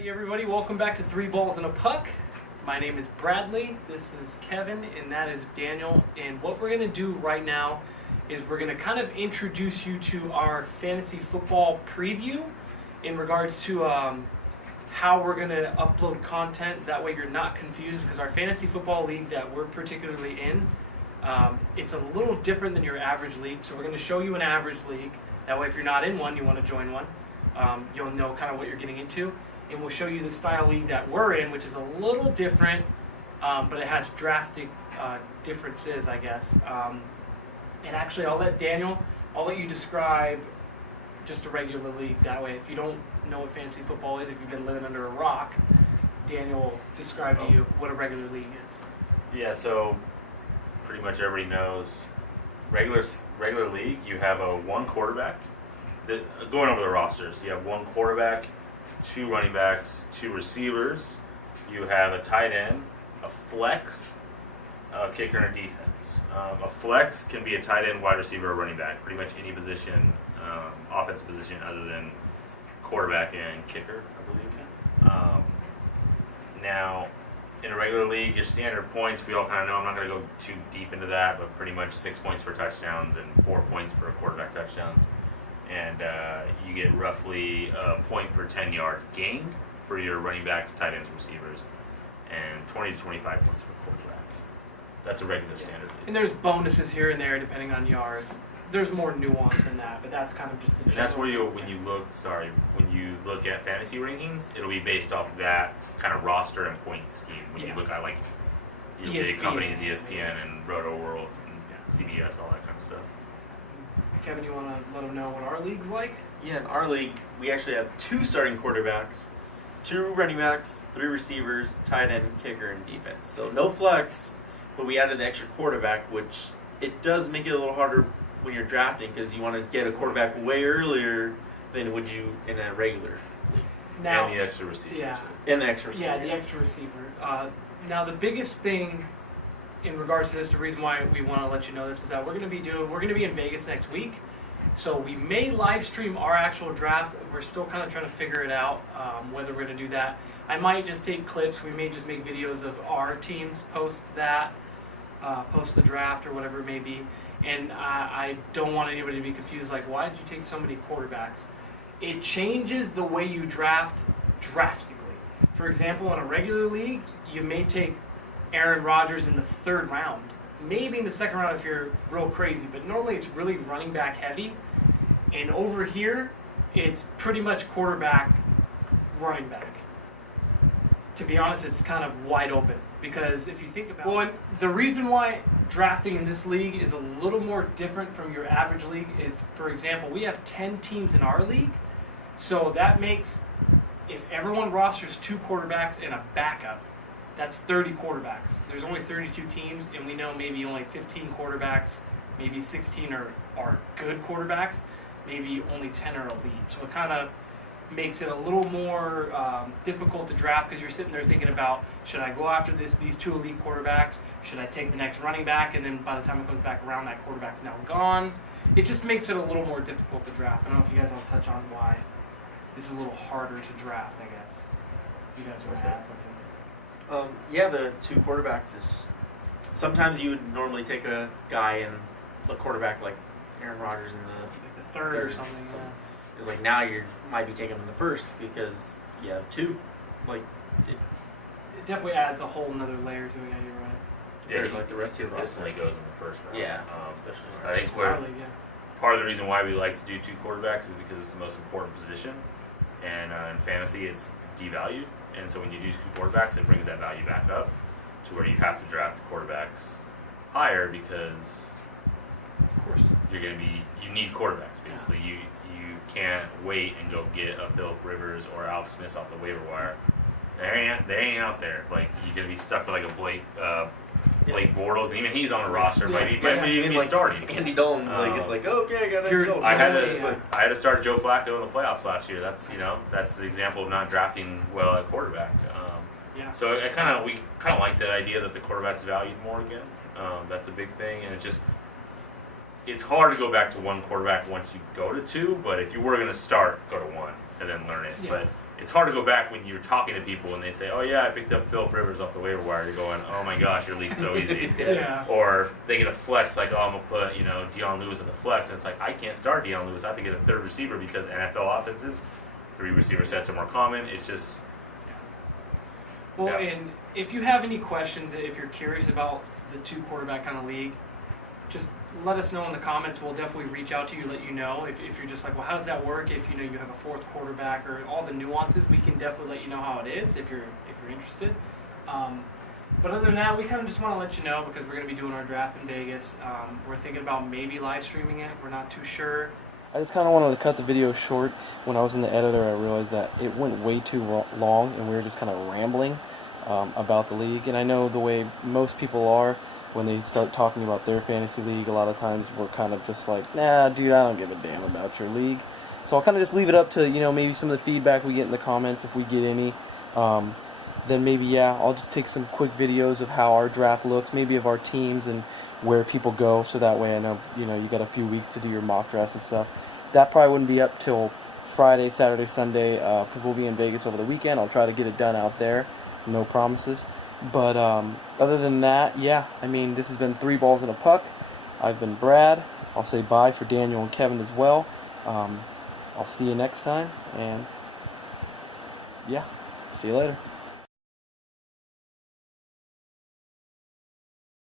Hey everybody, welcome back to Three Balls and a Puck. My name is Bradley, this is Kevin, and that is Daniel. And what we're going to do right now is we're going to kind of introduce you to our fantasy football preview in regards to how we're going to upload content. That way you're not confused, because our fantasy football league that we're particularly in, it's a little different than your average league. So we're going to show you an average league. That way if you're not in one, you want to join one, you'll know kind of what you're getting into. And we'll show you the style league that we're in, which is a little different, but it has drastic differences, I guess. And actually, I'll let you describe just a regular league. That way, if you don't know what fantasy football is, if you've been living under a rock, Daniel will describe to you what a regular league is. Yeah, so pretty much everybody knows regular league, you have one quarterback. Going over the rosters, you have one quarterback, 2 running backs, 2 receivers. You have a tight end, a flex, a kicker, and a defense. A flex can be a tight end, wide receiver, or running back. Pretty much any position, offensive position other than quarterback and kicker, I believe. Now, in a regular league, your standard points, we all kind of know. I'm not going to go too deep into that, but pretty much 6 points for touchdowns and 4 points for quarterback touchdowns. And you get roughly a point per 10 yards gained for your running backs, tight ends, receivers, and 20 to 25 points for quarterback. That's a regular standard league. And there's bonuses here and there depending on yards. There's more nuance than that, but that's kind of just the general. And that's where when you look at fantasy rankings, it'll be based off of that kind of roster and point scheme. When you look at like your big companies, ESPN and Roto World and CBS, all that kind of stuff. Kevin, you want to let them know what our league's like? Yeah, in our league, we actually have 2 starting quarterbacks, 2 running backs, 3 receivers, tight end, kicker, and defense. So no flex, but we added the extra quarterback, which it does make it a little harder when you're drafting, because you want to get a quarterback way earlier than would you in a regular league. Now, and the extra receiver. Yeah. And the extra receiver. Yeah, the extra receiver. Now, the biggest thing in regards to this, the reason why we want to let you know this is that we're going to be in Vegas next week, so we may live stream our actual draft. We're still kind of trying to figure it out whether we're going to do that. I might just take clips. We may just make videos of our teams, post the draft or whatever it may be. And I don't want anybody to be confused, like, why did you take so many quarterbacks? It changes the way you draft drastically. For example, in a regular league, you may take Aaron Rodgers in the 3rd round. Maybe in the 2nd round if you're real crazy, but normally it's really running back heavy. And over here, it's pretty much quarterback, running back. To be honest, it's kind of wide open, because if you think about it, the reason why drafting in this league is a little more different from your average league is, for example, we have 10 teams in our league, so that makes, if everyone rosters 2 quarterbacks and a backup, that's 30 quarterbacks. There's only 32 teams, and we know maybe only 15 quarterbacks, maybe 16 are good quarterbacks, maybe only 10 are elite. So it kind of makes it a little more difficult to draft, because you're sitting there thinking about, should I go after these 2 elite quarterbacks? Should I take the next running back? And then by the time it comes back around, that quarterback's now gone. It just makes it a little more difficult to draft. I don't know if you guys want to touch on why this is a little harder to draft, I guess. If you guys want to add something. Yeah, the 2 quarterbacks is, sometimes you would normally take a guy and a quarterback like Aaron Rodgers in the 3rd or something. Yeah. It's like now you might be taking him in the 1st because you have 2. Like it definitely adds a whole another layer to it. Yeah, you're right. Yeah, like the rest of your consistently goes in the 1st round. Yeah, I think part of the reason why we like to do 2 quarterbacks is because it's the most important position, and in fantasy it's devalued. And so when you do 2 quarterbacks, it brings that value back up to where you have to draft the quarterbacks higher, because of course you need quarterbacks basically. Yeah. You can't wait and go get a Phillip Rivers or Alex Smith off the waiver wire. They ain't out there. Like, you're gonna be stuck with like a Blake Bortles, and even he's on the roster. Maybe like starting. Andy Dalton's it's like, okay, I gotta go. I had to start Joe Flacco in the playoffs last year. That's the example of not drafting well at quarterback. So we kind of like the idea that the quarterback's valued more again. That's a big thing, and it's hard to go back to 1 quarterback once you go to 2. But if you were going to start, go to 1 and then learn it. Yeah. But it's hard to go back when you're talking to people and they say, "Oh yeah, I picked up Philip Rivers off the waiver wire." You're going, "Oh my gosh, your league's so easy." Yeah. Or they get a flex, like, "Oh, I'm gonna put Deion Lewis in the flex," and it's like, I can't start Deion Lewis. I have to get a third receiver because NFL offenses, 3 receiver sets are more common. It's just Well, Yeah. and if you have any questions, if you're curious about the 2 quarterback kind of league, just let us know in the comments. We'll definitely reach out to you, let you know. If you're just like, well, how does that work? If you have a 4th quarterback or all the nuances, we can definitely let you know how it is if you're interested. But other than that, we kind of just want to let you know because we're going to be doing our draft in Vegas. We're thinking about maybe live streaming it. We're not too sure. I just kind of wanted to cut the video short. When I was in the editor, I realized that it went way too long, and we were just kind of rambling about the league. And I know the way most people are when they start talking about their fantasy league, a lot of times we're kind of just like, nah, dude, I don't give a damn about your league. So I'll kind of just leave it up to, maybe some of the feedback we get in the comments, if we get any. Then maybe, yeah, I'll just take some quick videos of how our draft looks, maybe of our teams and where people go, so that way I know, you got a few weeks to do your mock drafts and stuff. That probably wouldn't be up till Friday, Saturday, Sunday, because we'll be in Vegas over the weekend. I'll try to get it done out there. No promises. But other than that, yeah, this has been 3 Balls and a Puck. I've been Brad. I'll say bye for Daniel and Kevin as well. I'll see you next time, and yeah, see you later.